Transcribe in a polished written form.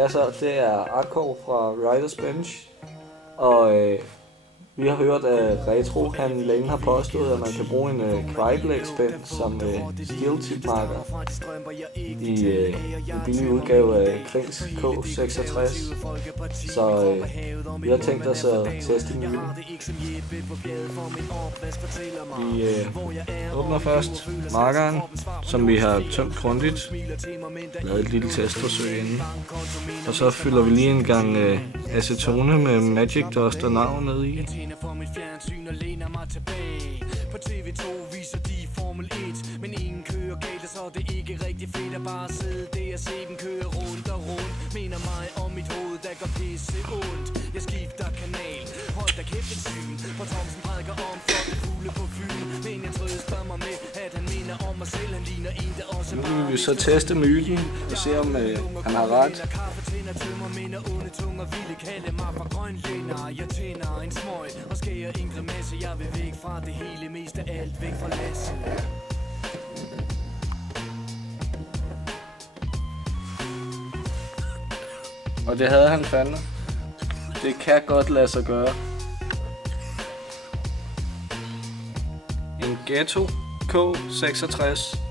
Hvad så? Det er Akko fra Riders Bench, og vi har hørt, at Retro han længe har påstået, at man kan bruge en Cryplex-pen som steel tip marker i en billig udgave af Krings K66. Så vi har tænkt os at teste myten. Vi åbner først markeren, som vi har tømt grundigt. Lavet et lille testforsøg inden. Og så fylder vi lige en gang acetone med Magic Dust og navn ned i. For mit fjernsyn og læner mig tilbage. På TV2 viser de Formel 1, men ingen kører galt, så det er ikke rigtig fedt at bare sidde der og se dem køre rundt og rundt. Mener mig om mit hoved, der går pisse ondt. Jeg skifter kanal, hold da kæft et syn. For Thomsen prædiker om flotte fugle på Fyn. Men jeg trøster mig med, at han minder om mig selv. Han ligner en, der også nu vil vi så teste myten og se, om han har ret. Minder onde tunger ville kalde mig for grønlænder. Jeg tænder en smøg og skærer en grimasse. Jeg vil væk fra det hele, mest af alt væk fra Lasse. Og det havde han fandme. Det kan godt lade sig gøre. En Ghetto K66.